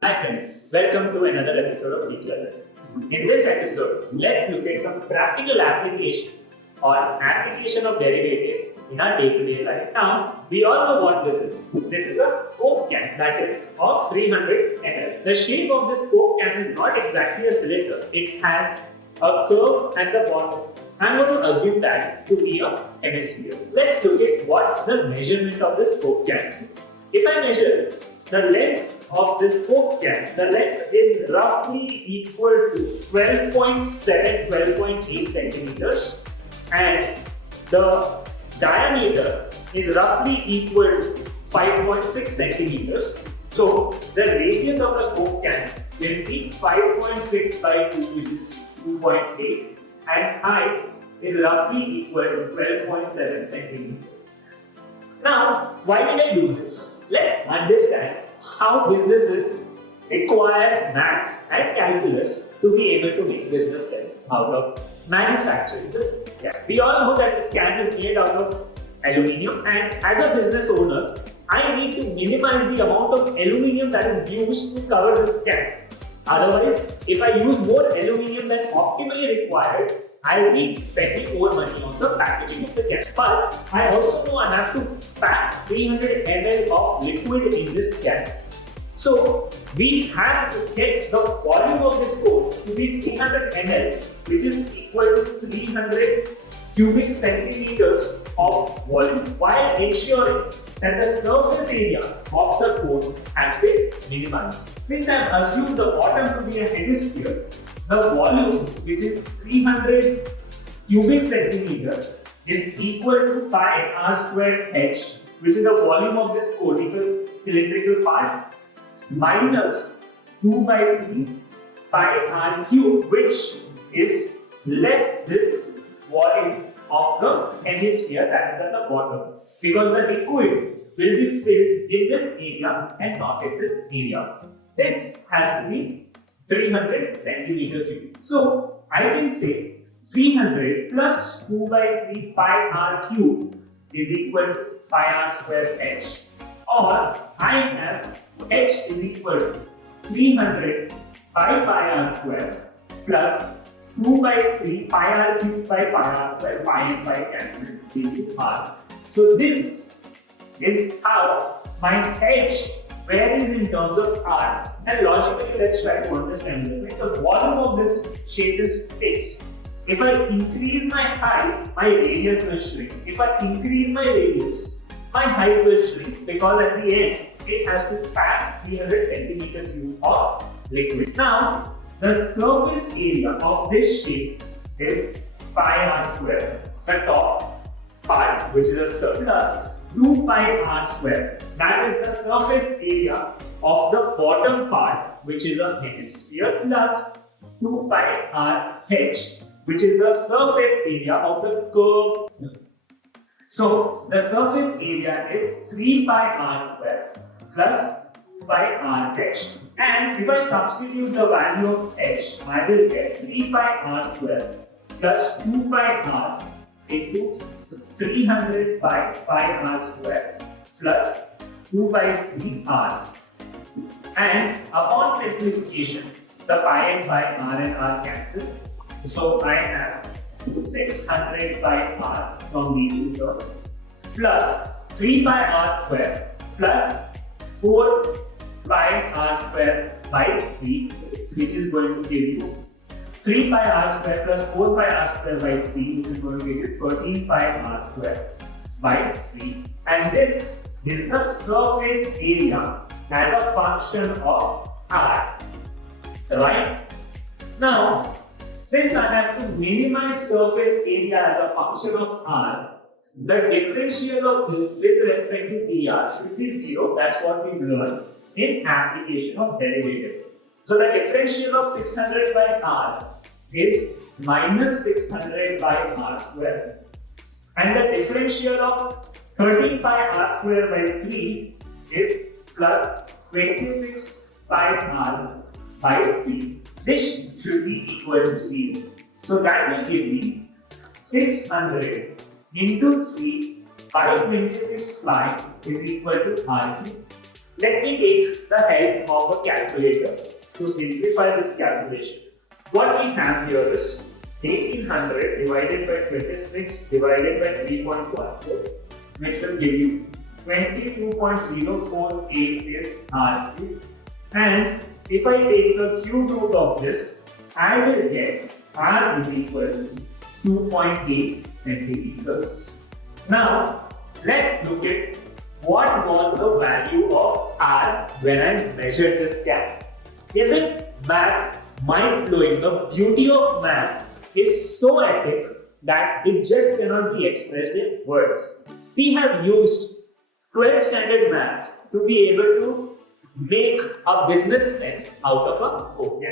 Hi friends, welcome to another episode of Declutter. In this episode, let's look at some practical application or application of derivatives in our day-to-day life. Now, we all know what this is. This is a Coke can that is of 300 ml. The shape of this Coke can is not exactly a cylinder. It has a curve at the bottom. I'm going to assume that to be a hemisphere. Let's look at what the measurement of this Coke can is. If I measure the length of this Coke can, the length is roughly equal to 12.7, 12.8 centimeters, and the diameter is roughly equal to 5.6 centimeters. So the radius of the Coke can will be 5.6 by 2, which is 2.8, and height is roughly equal to 12.7 centimeters. Now, why did I do this? Let's understand how businesses require math and calculus to be able to make business sense out of manufacturing this. We all know that this can is made out of aluminium, and as a business owner, I need to minimize the amount of aluminium that is used to cover this can. Otherwise, if I use more aluminium than optimally required, I will be spending more money on the packaging of the can. But I also know I have to pack 300 ml of liquid in this can. So we have to get the volume of this Coke to be 300 ml, which is equal to 300 cubic centimeters of volume, while ensuring that the surface area of the Coke has been minimized. Since I have assumed the bottom to be a hemisphere, the volume, which is 300 cubic centimeter, is equal to pi r square h, which is the volume of this conical cylindrical part, minus 2 by 3 pi r cube, which is less this volume of the hemisphere that is at the bottom, because the liquid will be filled in this area and not in this area. This has to be 300 centimeters cube. So I can say 300 plus 2 by 3 pi r cube is equal to pi r square h, or I have h is equal to 300 pi r square plus 2 by 3 pi r cube by pi r square, pi and pi cancel into r. So this is how my h varies in terms of r, and logically let's try to understand this. Like, the volume of this shape is fixed. If I increase my height, my radius will shrink. If I increase my radius, my height will shrink, because at the end it has to pack 300 centimeter cube of liquid. Now, the surface area of this shape is pi r square, the top part, which is a circle, plus 2 pi r square, that is the surface area of the bottom part, which is a hemisphere, plus 2 pi r h, which is the surface area of the curve. So the surface area is 3 pi r square plus 2 pi r h, and if I substitute the value of h, I will get 3 pi r square plus 2 pi r into 300 pi r square plus 2 by 3 r, and upon simplification the pi and r cancel, so I have 600 pi r from these two terms plus 3 pi r square plus 4 pi r square by 3, which is going to give you 3 pi r square plus 4 pi r square by 3, which is going to give you 13 pi r square by 3, and this is the surface area as a function of r. Right? Now, since I have to minimize surface area as a function of r, the differential of this with respect to dr should be 0. That's what we learned in application of derivative. So the differential of 600 by r is minus 600 by r square, and the differential of 13 pi r square by 3 is plus 26 pi r by 3. This should be equal to 0. So that will give me 600 into 3 pi 26 pi is equal to r cube. Let me take the help of a calculator to simplify this calculation. What we have here is 1800 divided by 26 divided by 3.14, which will give you 22.048 is R cube. And if I take the cube root of this, I will get R is equal to 2.8 centimeters. Now, let's look at what was the value of R when I measured this gap. Isn't math mind-blowing? The beauty of math is so epic that it just cannot be expressed in words. We have used 12th standard math to be able to make a business sense out of a code.